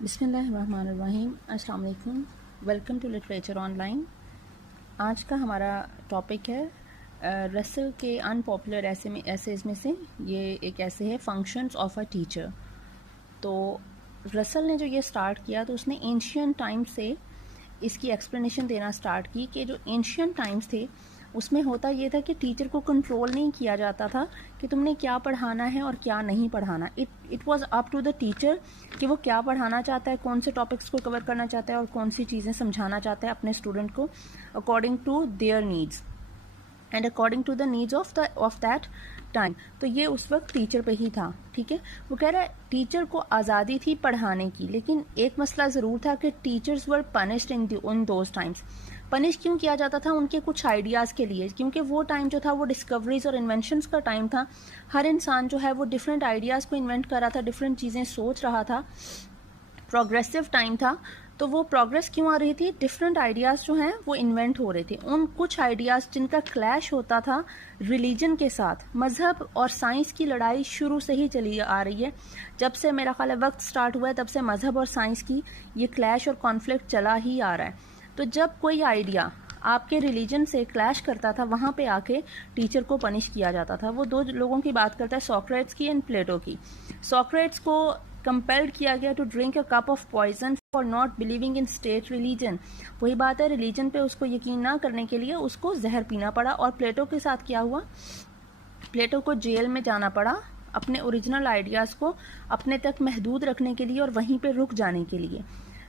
बिस्मिल्लाहिर्रहमानिर्रहीम। अस्सलाम वालेकुम। Welcome to literature online. आज का हमारा टॉपिक है रसल के अनपॉपुलर एसेज में से ये एक ऐसे है, फंक्शंस ऑफ अ टीचर। तो रसल ने जो ये स्टार्ट किया तो उसने एंशियंट टाइम से इसकी एक्सप्लेनेशन देना स्टार्ट की कि जो एंशियंट टाइम्स थे उसमें होता ये था कि टीचर को कंट्रोल नहीं किया जाता था कि तुमने क्या पढ़ाना है और क्या नहीं पढ़ाना। It was up to the teacher कि वो क्या पढ़ाना चाहता है, कौन से टॉपिक्स को कवर करना चाहता है और कौन सी चीज़ें समझाना चाहता है अपने स्टूडेंट को according to their needs and according to the needs of that time. तो ये उस वक्त टीचर पे ही था। ठीक है, वो कह रहा है टीचर को आज़ादी थी पढ़ाने की, लेकिन एक मसला ज़रूर था कि teachers were punished in those times. Punish क्यों किया जाता था? उनके कुछ आइडियाज़ के लिए, क्योंकि वो टाइम जो था वो डिस्कवरीज और इन्वेंशंस का टाइम था। हर इंसान जो है वो डिफरेंट आइडियाज़ को इन्वेंट कर रहा था, डिफरेंट चीज़ें सोच रहा था, प्रोग्रेसिव टाइम था। तो वो प्रोग्रेस क्यों आ रही थी? डिफरेंट आइडियाज़ जो हैं वो इन्वेंट हो रहे थे। उन कुछ आइडियाज़ जिनका क्लैश होता था रिलीजन के साथ। मज़हब और साइंस की लड़ाई शुरू से ही चली आ रही है। जब से मेरा ख्याल है वक्त स्टार्ट हुआ है तब से मज़हब और साइंस की ये क्लैश और कॉन्फ्लिक्ट चला ही आ रहा है। तो जब कोई आइडिया आपके रिलीजन से क्लैश करता था वहाँ पे आके टीचर को पनिश किया जाता था। वो दो लोगों की बात करता है, सोक्रेट्स की एंड प्लेटो की। सोक्रेट्स को कंपेल्ड किया गया to drink a cup of poison for not believing in state religion. वही बात है, रिलीजन पे उसको यकीन ना करने के लिए उसको जहर पीना पड़ा। और प्लेटो के साथ क्या हुआ? प्लेटो को जेल में जाना पड़ा अपने ओरिजिनल आइडियाज़ को अपने तक महदूद रखने के लिए और वहीं पे रुक जाने के लिए।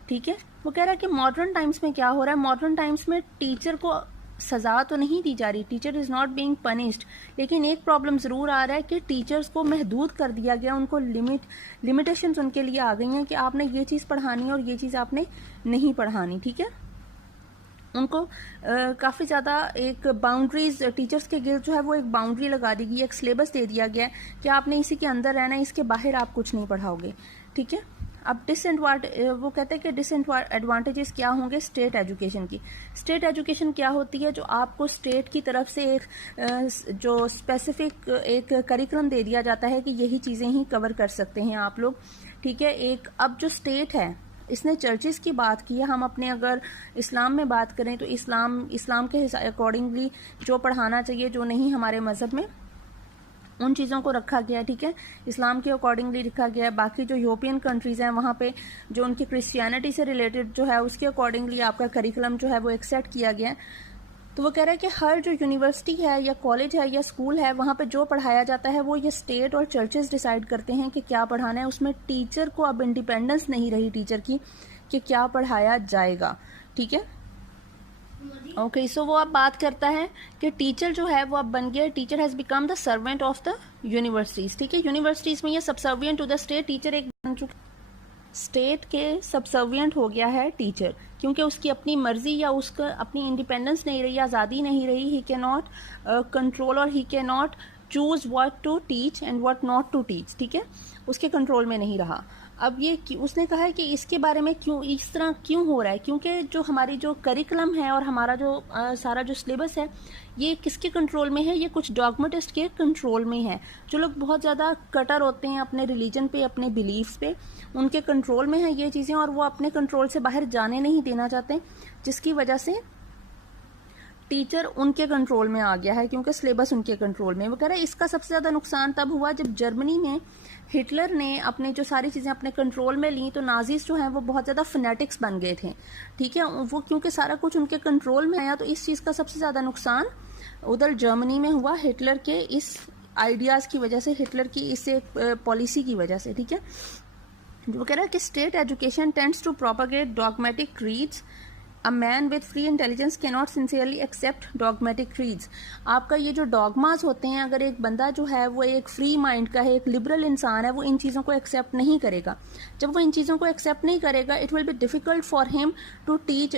ठीक है, वो कह रहा है कि मॉडर्न टाइम्स में क्या हो रहा है? मॉडर्न टाइम्स में टीचर को सज़ा तो नहीं दी जा रही, teacher is not being punished, लेकिन एक प्रॉब्लम ज़रूर आ रहा है कि टीचर्स को महदूद कर दिया गया। उनको लिमिटेशंस उनके लिए आ गई हैं कि आपने ये चीज़ पढ़ानी है और ये चीज़ आपने नहीं पढ़ानी। ठीक है, उनको काफ़ी ज़्यादा एक बाउंड्रीज टीचर्स के गिर्द जो है वो एक बाउंड्री लगा दी गई, एक सिलेबस दे दिया गया है कि आपने इसी के अंदर रहना है, इसके बाहर आप कुछ नहीं पढ़ाओगे। ठीक है, अब वो कहते हैं कि डिसएडवांटेजेस क्या होंगे स्टेट एजुकेशन की। स्टेट एजुकेशन क्या होती है? जो आपको स्टेट की तरफ से एक जो स्पेसिफिक एक करिकुलम दे दिया जाता है कि यही चीज़ें ही कवर कर सकते हैं आप लोग। ठीक है, एक अब जो स्टेट है इसने चर्चिस की बात की है। हम अपने अगर इस्लाम में बात करें तो इस्लाम के अकॉर्डिंगली जो पढ़ाना चाहिए, जो नहीं हमारे मज़हब में, उन चीज़ों को रखा गया है। ठीक है, इस्लाम के अकॉर्डिंगली रखा गया है। बाकी जो यूरोपियन कंट्रीज़ हैं वहाँ पे जो उनकी क्रिश्चियनिटी से रिलेटेड जो है उसके अकॉर्डिंगली आपका करिकुलम जो है वो एक सेट किया गया है। तो वो कह रहा है कि हर जो यूनिवर्सिटी है या कॉलेज है या स्कूल है वहाँ पे जो पढ़ाया जाता है वो ये स्टेट और चर्चेस डिसाइड करते हैं कि क्या पढ़ाना है। उसमें टीचर को अब इंडिपेंडेंस नहीं रही टीचर की कि क्या पढ़ाया जाएगा। ठीक है, ओके, सो वो अब बात करता है कि टीचर जो है वो अब बन गया, teacher has become the servant of the universities. ठीक है, यूनिवर्सिटीज़ में ये subservient to the state, teacher एक बन चुका, स्टेट के सबसर्वियंट हो गया है टीचर, क्योंकि उसकी अपनी मर्जी या उसका अपनी इंडिपेंडेंस नहीं रही, आज़ादी नहीं रही। ही कैन नॉट कंट्रोल और he can not choose what to teach and what not to teach. ठीक है, उसके कंट्रोल में नहीं रहा। अब ये उसने कहा है कि इसके बारे में क्यों इस तरह क्यों हो रहा है? क्योंकि जो हमारी जो करिकुलम है और हमारा जो सारा जो सिलेबस है ये किसके कंट्रोल में है? ये कुछ डॉगमेटिस्ट के कंट्रोल में है। जो लोग बहुत ज़्यादा कटर होते हैं अपने रिलीजन पे, अपने बिलीफ्स पे, उनके कंट्रोल में है ये चीज़ें और वो अपने कंट्रोल से बाहर जाने नहीं देना चाहते, जिसकी वजह से टीचर उनके कंट्रोल में आ गया है क्योंकि सिलेबस उनके कंट्रोल में। वो कह रहा है इसका सबसे ज़्यादा नुकसान तब हुआ जब जर्मनी में हिटलर ने अपने जो सारी चीज़ें अपने कंट्रोल में ली, तो नाजीज जो हैं वो बहुत ज़्यादा फनेटिक्स बन गए थे। ठीक है, वो क्योंकि सारा कुछ उनके कंट्रोल में आया तो इस चीज़ का सबसे ज़्यादा नुकसान उधर जर्मनी में हुआ, हिटलर के इस आइडियाज़ की वजह से, हिटलर की इस पॉलिसी की वजह से। ठीक है, वो कह रहा है कि state education tends to propagate dogmatic creeds. A man with free intelligence can not sincerely accept dogmatic creeds. आपका ये जो डॉगमास होते हैं, अगर एक बंदा जो है वो एक फ्री माइंड का है, एक लिबरल इंसान है, वो इन चीज़ों को एक्सेप्ट नहीं करेगा। जब वो इन चीज़ों को एक्सेप्ट नहीं करेगा, it will be difficult for him to teach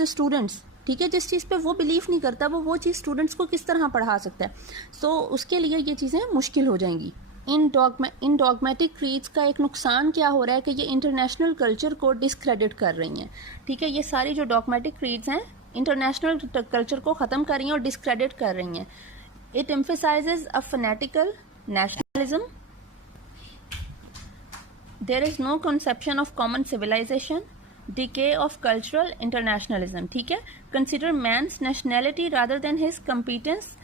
the students. ठीक है, जिस चीज़ पे वो बिलीव नहीं करता वो चीज़ स्टूडेंट्स को किस तरह पढ़ा सकता है? सो उसके लिए ये चीज़ें मुश्किल हो जाएंगी। इन डॉगमेटिक क्रीड्स का एक नुकसान क्या हो रहा है कि ये इंटरनेशनल कल्चर को डिस्क्रेडिट कर रही हैं। ठीक है, ये सारी जो डॉगमेटिक क्रीड्स हैं इंटरनेशनल कल्चर को ख़त्म कर रही हैं और डिस्क्रेडिट कर रही हैं। It emphasizes a fanatical nationalism there is no conception of common civilization, decay of cultural internationalism. ठीक है, consider man's nationality rather than his competence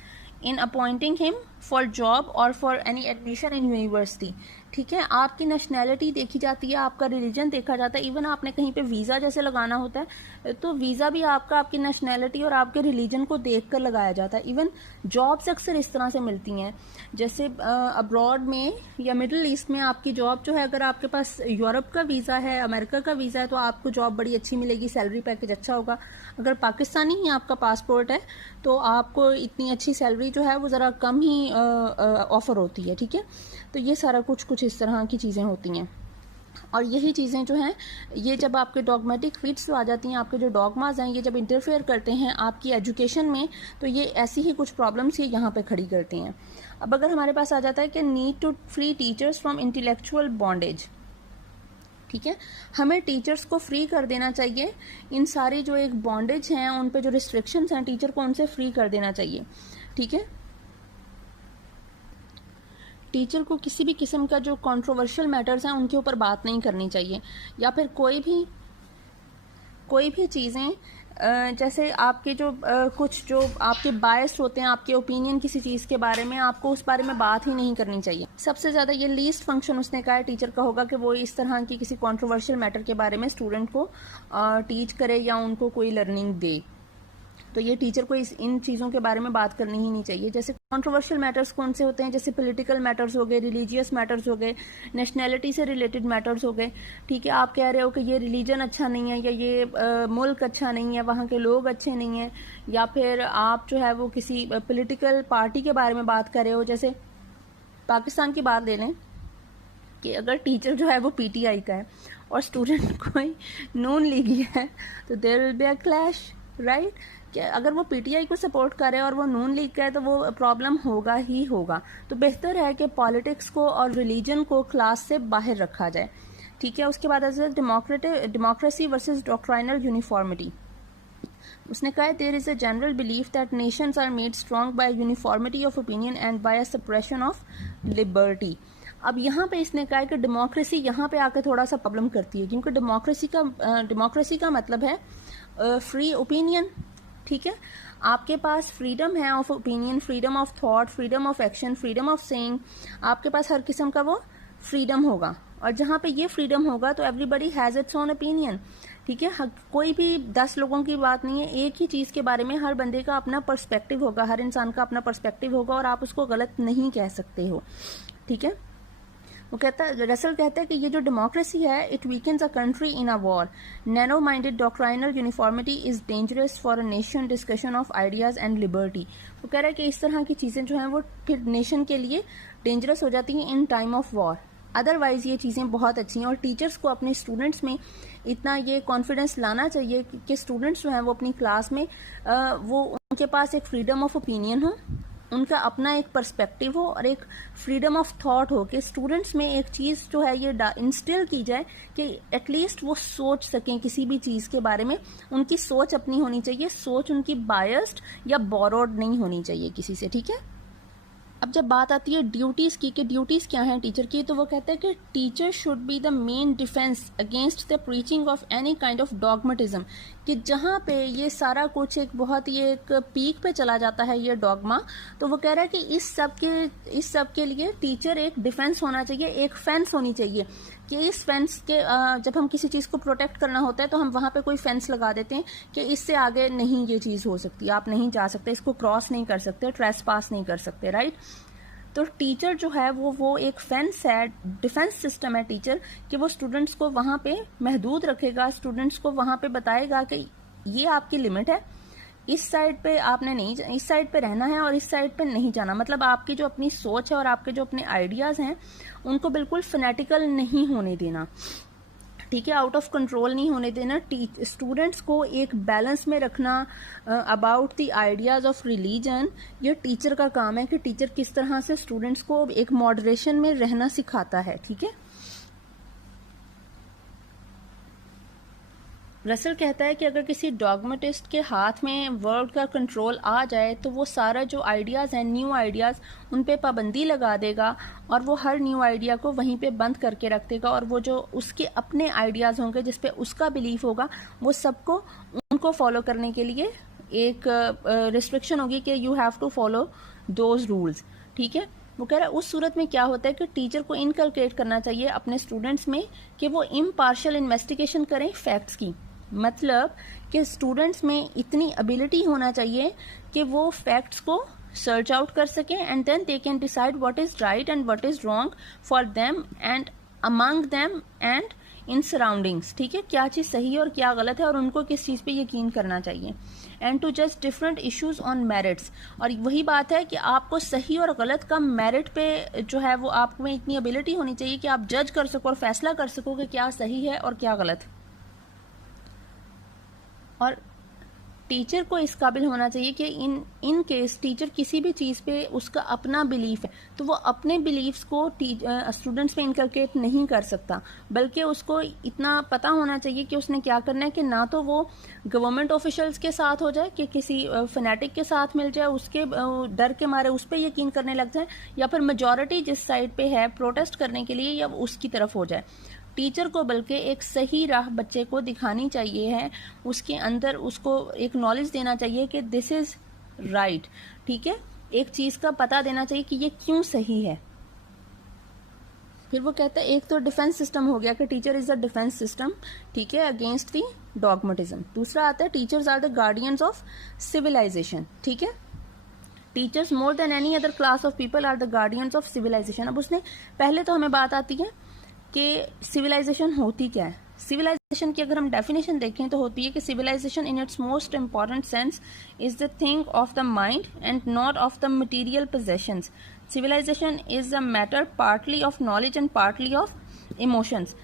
in appointing him for job or for any admission in university. ठीक है, आपकी nationality देखी जाती है, आपका religion देखा जाता है, इवन आपने कहीं पे वीज़ा जैसे लगाना होता है तो वीज़ा भी आपका आपकी नेशनैलिटी और आपके रिलीजन को देख कर लगाया जाता है. इवन जॉब्स अक्सर इस तरह से मिलती हैं, जैसे अब्रॉड में या मिडिल ईस्ट में आपकी जॉब जो है, अगर आपके पास यूरोप का वीज़ा है, अमेरिका का वीज़ा है, तो आपको जॉब बड़ी अच्छी मिलेगी, सैलरी पैकेज अच्छा होगा. अगर पाकिस्तानी ही आपका पासपोर्ट है तो आपको इतनी अच्छी सैलरी जो है वो ज़रा कम ही ऑफ़र होती है. ठीक है, तो ये सारा कुछ इस तरह की चीज़ें होती हैं. और यही चीज़ें जो हैं ये जब आपके डॉगमेटिक फिट्स आ जाती हैं, आपके जो डॉगमाज हैं ये जब इंटरफेयर करते हैं आपकी एजुकेशन में, तो ये ऐसी ही कुछ प्रॉब्लम्स ये यहाँ पे खड़ी करती हैं. अब अगर हमारे पास आ जाता है कि need to free teachers from intellectual bondage. ठीक है, हमें टीचर्स को फ्री कर देना चाहिए, इन सारी जो एक बॉन्डेज हैं, उन पे जो रिस्ट्रिक्शंस हैं, टीचर को उनसे फ्री कर देना चाहिए. ठीक है, टीचर को किसी भी किस्म का जो कंट्रोवर्शियल मैटर्स हैं उनके ऊपर बात नहीं करनी चाहिए, या फिर कोई भी चीज़ें जैसे आपके जो कुछ जो आपके बायस होते हैं, आपके ओपिनियन किसी चीज़ के बारे में, आपको उस बारे में बात ही नहीं करनी चाहिए. सबसे ज़्यादा ये लीस्ट फंक्शन उसने कहा है टीचर का होगा कि वो इस तरह की किसी कंट्रोवर्शियल मैटर के बारे में स्टूडेंट को टीच करे या उनको कोई लर्निंग दे. तो ये टीचर को इन चीज़ों के बारे में बात करनी ही नहीं चाहिए. जैसे कंट्रोवर्शियल मैटर्स कौन से होते हैं, जैसे पॉलिटिकल मैटर्स हो गए, रिलीजियस मैटर्स हो गए, नेशनैलिटी से रिलेटेड मैटर्स हो गए. ठीक है, आप कह रहे हो कि ये रिलीजन अच्छा नहीं है, या ये मुल्क अच्छा नहीं है, वहाँ के लोग अच्छे नहीं हैं, या फिर आप जो है वो किसी पॉलिटिकल पार्टी के बारे में बात कर रहे हो. जैसे पाकिस्तान की बात ले लें कि अगर टीचर जो है वो पीटीआई का है और स्टूडेंट कोई नून लीगी है तो there will be a clash, right. कि अगर वो पीटीआई को सपोर्ट करे और वो नून लीग का है तो वो प्रॉब्लम होगा ही होगा. तो बेहतर है कि पॉलिटिक्स को और रिलीजन को क्लास से बाहर रखा जाए. ठीक है, उसके बाद डेमोक्रेसी वर्सेस डॉक्ट्राइनल यूनिफॉर्मिटी. उसने कहा there is a general belief that nations are made strong by uniformity of opinion and by a suppression of liberty. अब यहाँ पे इसने कहा है कि डेमोक्रेसी यहाँ पे आकर थोड़ा सा प्रॉब्लम करती है, क्योंकि डेमोक्रेसी का मतलब है फ्री ओपिनियन. ठीक है, आपके पास फ्रीडम है of opinion, freedom of thought, freedom of action, freedom of saying, आपके पास हर किस्म का वो फ्रीडम होगा. और जहाँ पे ये फ्रीडम होगा तो everybody has its own opinion. ठीक है, कोई भी 10 लोगों की बात नहीं है, एक ही चीज़ के बारे में हर बंदे का अपना पर्सपेक्टिव होगा, हर इंसान का अपना पर्सपेक्टिव होगा और आप उसको गलत नहीं कह सकते हो. ठीक है, वो कहता है, रसल कहता है कि ये जो डेमोक्रेसी है it weakens a country in a war. Narrow minded doctrinal uniformity is dangerous for a nation discussion of ideas and liberty. वो कह रहा है कि इस तरह की चीज़ें जो हैं वो फिर नेशन के लिए डेंजरस हो जाती हैं in time of war. Otherwise ये चीज़ें बहुत अच्छी हैं और टीचर्स को अपने स्टूडेंट्स में इतना ये कॉन्फिडेंस लाना चाहिए कि स्टूडेंट्स जो हैं वो अपनी क्लास में वो उनके पास एक फ्रीडम ऑफ ओपिनियन हो, उनका अपना एक पर्सपेक्टिव हो और एक फ्रीडम ऑफ थॉट हो, कि स्टूडेंट्स में एक चीज़ जो है ये इंस्टिल की जाए कि एटलीस्ट वो सोच सकें किसी भी चीज़ के बारे में. उनकी सोच अपनी होनी चाहिए, सोच उनकी बायस्ड या बोरोड नहीं होनी चाहिए किसी से. ठीक है, अब जब बात आती है ड्यूटीज़ की कि ड्यूटीज़ क्या हैं टीचर की, तो वो कहते हैं कि teacher should be the main defence against the preaching of any kind of dogmatism. कि जहाँ पे ये सारा कुछ एक बहुत ही एक पीक पे चला जाता है ये डॉगमा, तो वो कह रहा है कि इस सब के लिए टीचर एक डिफेंस होना चाहिए, एक फेंस होनी चाहिए. कि इस फेंस के जब हम किसी चीज़ को प्रोटेक्ट करना होता है तो हम वहाँ पे कोई फेंस लगा देते हैं कि इससे आगे नहीं ये चीज़ हो सकती, आप नहीं जा सकते, इसको क्रॉस नहीं कर सकते, ट्रेस पास नहीं कर सकते, राइट. तो टीचर जो है वो एक फेंस है, डिफेंस सिस्टम है टीचर, कि वो स्टूडेंट्स को वहाँ पे महदूद रखेगा, स्टूडेंट्स को वहाँ पे बताएगा कि ये आपकी लिमिट है, इस साइड पे आपने नहीं, इस साइड पे रहना है और इस साइड पे नहीं जाना. मतलब आपकी जो अपनी सोच है और आपके जो अपने आइडियाज़ हैं उनको बिल्कुल फनेटिकल नहीं होने देना. ठीक है, आउट ऑफ कंट्रोल नहीं होने देना. स्टूडेंट्स को एक बैलेंस में रखना about the ideas of religion. ये टीचर का काम है कि टीचर किस तरह से स्टूडेंट्स को एक मॉडरेशन में रहना सिखाता है. ठीक है, रसल कहता है कि अगर किसी डॉगमेटिस्ट के हाथ में वर्ल्ड का कंट्रोल आ जाए तो वो सारा जो आइडियाज़ हैं, न्यू आइडियाज़, उन पे पाबंदी लगा देगा और वो हर न्यू आइडिया को वहीं पे बंद करके रख देगा, और वो जो उसके अपने आइडियाज़ होंगे जिस पे उसका बिलीफ होगा वो सबको उनको फॉलो करने के लिए एक रिस्ट्रिक्शन होगी कि you have to follow those rules. ठीक है, वो कह रहा है उस सूरत में क्या होता है कि टीचर को इनकलकेट करना चाहिए अपने स्टूडेंट्स में कि वो इम्पार्शियल इन्वेस्टिगेशन करें फैक्ट्स की। मतलब कि स्टूडेंट्स में इतनी एबिलिटी होना चाहिए कि वो फैक्ट्स को सर्च आउट कर सकें and then they can decide what is right and what is wrong for them and among them and in surroundings. ठीक है, क्या चीज़ सही है और क्या गलत है और उनको किस चीज़ पे यकीन करना चाहिए। एंड टू जज डिफरेंट इश्यूज ऑन मेरिट्स, और वही बात है कि आपको सही और गलत का मेरिट पे जो है वो आप में इतनी एबिलिटी होनी चाहिए कि आप जज कर सको और फैसला कर सको कि क्या सही है और क्या गलत। और टीचर को इस काबिल होना चाहिए कि इन केस टीचर किसी भी चीज़ पे उसका अपना बिलीफ है तो वो अपने बिलीफ्स को स्टूडेंट्स पे इनकलकेट नहीं कर सकता, बल्कि उसको इतना पता होना चाहिए कि उसने क्या करना है कि ना तो वो गवर्नमेंट ऑफिशियल्स के साथ हो जाए कि किसी फैनेटिक के साथ मिल जाए, उसके डर के मारे उस पर यकीन करने लग जाए, या फिर मेजॉरिटी जिस साइड पे है प्रोटेस्ट करने के लिए या उसकी तरफ हो जाए। टीचर को बल्कि एक सही राह बच्चे को दिखानी चाहिए है, उसके अंदर उसको एक नॉलेज देना चाहिए कि दिस इज राइट। ठीक है, एक चीज़ का पता देना चाहिए कि ये क्यों सही है। फिर वो कहता है एक तो डिफेंस सिस्टम हो गया कि teacher is the defence system, ठीक है, अगेंस्ट दी डॉगमेटिज्म। दूसरा आता है teachers are the guardians of civilization. ठीक है, teachers more than any other class of people are the guardians of civilization. अब उसने पहले तो हमें बात आती है कि सिविलाइजेशन होती क्या है। सिविलाइजेशन की अगर हम डेफिनेशन देखें तो होती है कि civilization in its most important sense is the thing of the mind and not of the material possessions. Civilization is a matter partly of knowledge and partly of emotions.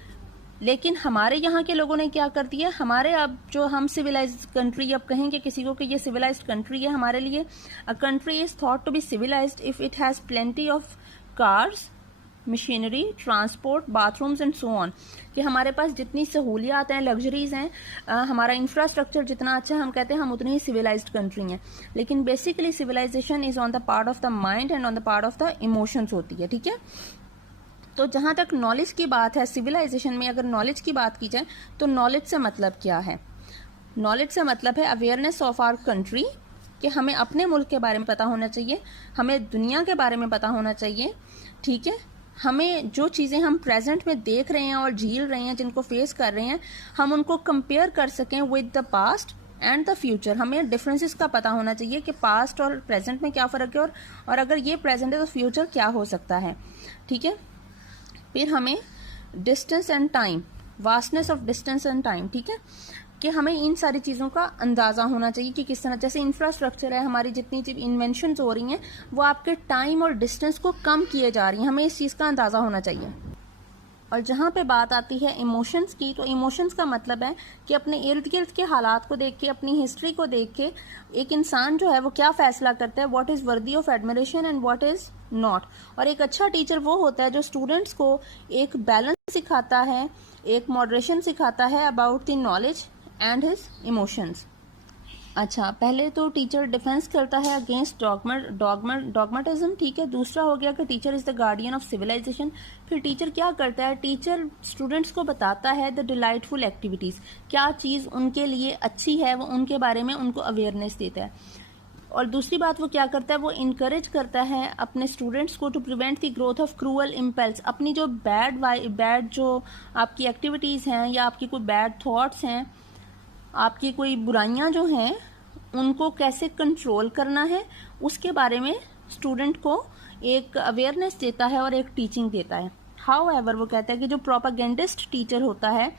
लेकिन हमारे यहाँ के लोगों ने क्या कर दिया, हमारे अब जो हम सिविलाइज्ड कंट्री, अब कहेंगे किसी को कि ये सिविलाइज्ड कंट्री है, हमारे लिए a country is thought to be civilized if it has plenty of cars, machinery, transport, bathrooms and so on, कि हमारे पास जितनी सहूलियात हैं, लग्जरीज हैं, हमारा इंफ्रास्ट्रक्चर जितना अच्छा है, हम कहते हैं हम उतनी ही सिविलाइज्ड कंट्री हैं। लेकिन basically civilization is on the part of the mind and on the part of the emotions होती है। ठीक है, तो जहां तक नॉलेज की बात है, सिविलाइजेशन में अगर नॉलेज की बात की जाए तो नॉलेज से मतलब क्या है। नॉलेज से मतलब है अवेयरनेस ऑफ आवर कंट्री, कि हमें अपने मुल्क के बारे में पता होना चाहिए, हमें दुनिया के बारे में पता होना चाहिए। ठीक है, हमें जो चीज़ें हम प्रेजेंट में देख रहे हैं और झील रहे हैं, जिनको फेस कर रहे हैं, हम उनको कंपेयर कर सकें with the past and the future. हमें डिफरेंसेस का पता होना चाहिए कि पास्ट और प्रेजेंट में क्या फ़र्क है, और अगर ये प्रेजेंट है तो फ्यूचर क्या हो सकता है। ठीक है, फिर हमें distance and time, vastness of distance and time, ठीक है, कि हमें इन सारी चीज़ों का अंदाज़ा होना चाहिए कि किस तरह, जैसे इंफ्रास्ट्रक्चर है, हमारी जितनी इन्वेंशंस हो रही हैं वो आपके टाइम और डिस्टेंस को कम किए जा रही हैं, हमें इस चीज़ का अंदाज़ा होना चाहिए। और जहाँ पे बात आती है इमोशंस की, तो इमोशंस का मतलब है कि अपने इर्द गिर्द के हालात को देख के, अपनी हिस्ट्री को देख के एक इंसान जो है वो क्या फैसला करता है, what is worthy of admiration and what is not. और एक अच्छा टीचर वो होता है जो स्टूडेंट्स को एक बैलेंस सिखाता है, एक मॉडरेशन सिखाता है about the knowledge and his emotions. अच्छा, पहले तो टीचर डिफेंस करता है अगेंस्ट डॉगमेटिज्म, ठीक है। दूसरा हो गया कि teacher is the guardian of civilization. फिर टीचर क्या करता है, टीचर स्टूडेंट्स को बताता है द डिलाइटफुल एक्टिविटीज़, क्या चीज़ उनके लिए अच्छी है वो उनके बारे में उनको अवेयरनेस देता है। और दूसरी बात वो क्या करता है, वो इनकरेज करता है अपने स्टूडेंट्स को to prevent the growth of cruel impulse. अपनी जो बैड जो आपकी एक्टिविटीज़ हैं या आपकी कोई बैड थॉट्स हैं, आपकी कोई बुराइयां जो हैं, उनको कैसे कंट्रोल करना है उसके बारे में स्टूडेंट को एक अवेयरनेस देता है और एक टीचिंग देता है। हाउएवर वो कहता है कि जो प्रोपेगेंडिस्ट टीचर होता है,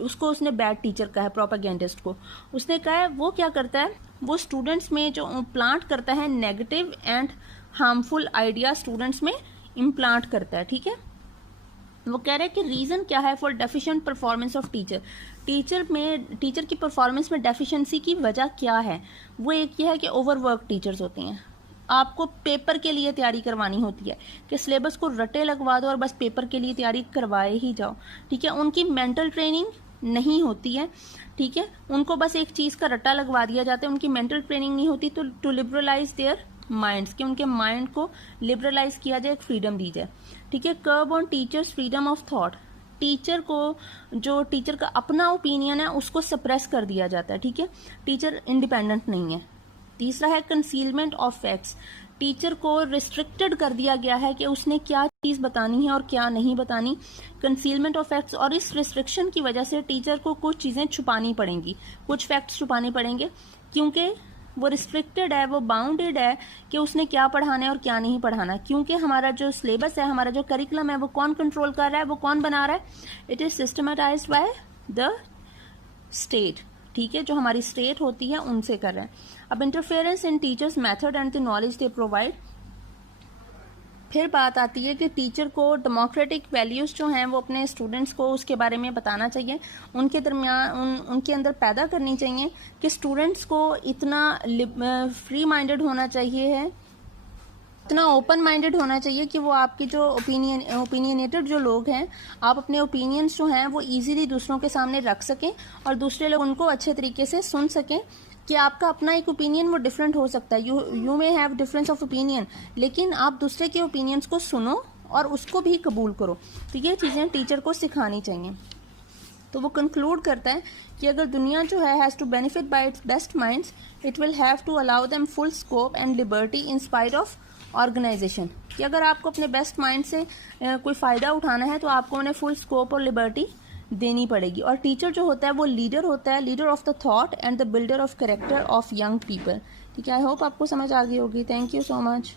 उसको उसने बैड टीचर कहा है, प्रोपेगेंडिस्ट को उसने कहा है वो क्या करता है, वो स्टूडेंट्स में जो प्लांट करता है negative and harmful idea students में इम्प्लांट करता है। ठीक है, वो कह रहे हैं कि रीज़न क्या है for deficient performance of teacher. Teacher की परफॉर्मेंस में डेफिशिएंसी की वजह क्या है, वो एक ये है कि ओवरवर्क टीचर्स होते हैं। आपको पेपर के लिए तैयारी करवानी होती है कि सिलेबस को रटे लगवा दो और बस पेपर के लिए तैयारी करवाए ही जाओ। ठीक है, उनकी मेंटल ट्रेनिंग नहीं होती है, ठीक है। उनको बस एक चीज़ का रट्टा लगवा दिया जाता है, उनकी मेंटल ट्रेनिंग नहीं होती, तो टू लिबरलाइज देयर माइंड्स, कि उनके माइंड को लिबरलाइज किया जाए, एक फ्रीडम दी जाए, ठीक है। Curb on teachers freedom of thought, teacher को जो टीचर का अपना ओपिनियन है उसको सप्रेस कर दिया जाता है, ठीक है। टीचर इंडिपेंडेंट नहीं है। तीसरा है कंसीलमेंट ऑफ फैक्ट्स, टीचर को रिस्ट्रिक्टेड कर दिया गया है कि उसने क्या चीज़ बतानी है और क्या नहीं बतानी, कंसीलमेंट ऑफ फैक्ट्स। और इस रिस्ट्रिक्शन की वजह से टीचर को कुछ चीज़ें छुपानी पड़ेंगी, कुछ फैक्ट्स छुपाने पड़ेंगे, क्योंकि वो रिस्ट्रिक्टेड है, वो बाउंडेड है कि उसने क्या पढ़ाना है और क्या नहीं पढ़ाना। क्योंकि हमारा जो सिलेबस है, हमारा जो करिकुलम है, वो कौन कंट्रोल कर रहा है, वो कौन बना रहा है, it is systematised by the state, ठीक है, जो हमारी स्टेट होती है उनसे कर रहे हैं। अब interference in teachers method and the knowledge they provide, फिर बात आती है कि टीचर को डेमोक्रेटिक वैल्यूज़ जो हैं वो अपने स्टूडेंट्स को उसके बारे में बताना चाहिए, उनके दरमियान उनके अंदर पैदा करनी चाहिए कि स्टूडेंट्स को इतना फ्री माइंडेड होना चाहिए है, इतना ओपन माइंडेड होना चाहिए कि वो आपके जो ओपिनियनेटेड जो लोग हैं, आप अपने ओपिनियंस जो हैं वो इजीली दूसरों के सामने रख सकें और दूसरे लोग उनको अच्छे तरीके से सुन सकें कि आपका अपना एक ओपिनियन वो डिफरेंट हो सकता है, you may have difference of opinion, लेकिन आप दूसरे के ओपिनियंस को सुनो और उसको भी कबूल करो। तो ये चीज़ें टीचर को सिखानी चाहिए। तो वो कंक्लूड करता है कि अगर दुनिया जो है has to benefit by its best minds, it will have to allow them full scope and liberty in spite of organization, कि अगर आपको अपने बेस्ट माइंड से कोई फ़ायदा उठाना है तो आपको उन्हें फुल स्कोप और लिबर्टी देनी पड़ेगी। और टीचर जो होता है वो लीडर होता है, leader of the thought and the builder of character of young people, ठीक है। आई होप आपको समझ आ गई होगी। Thank you so much.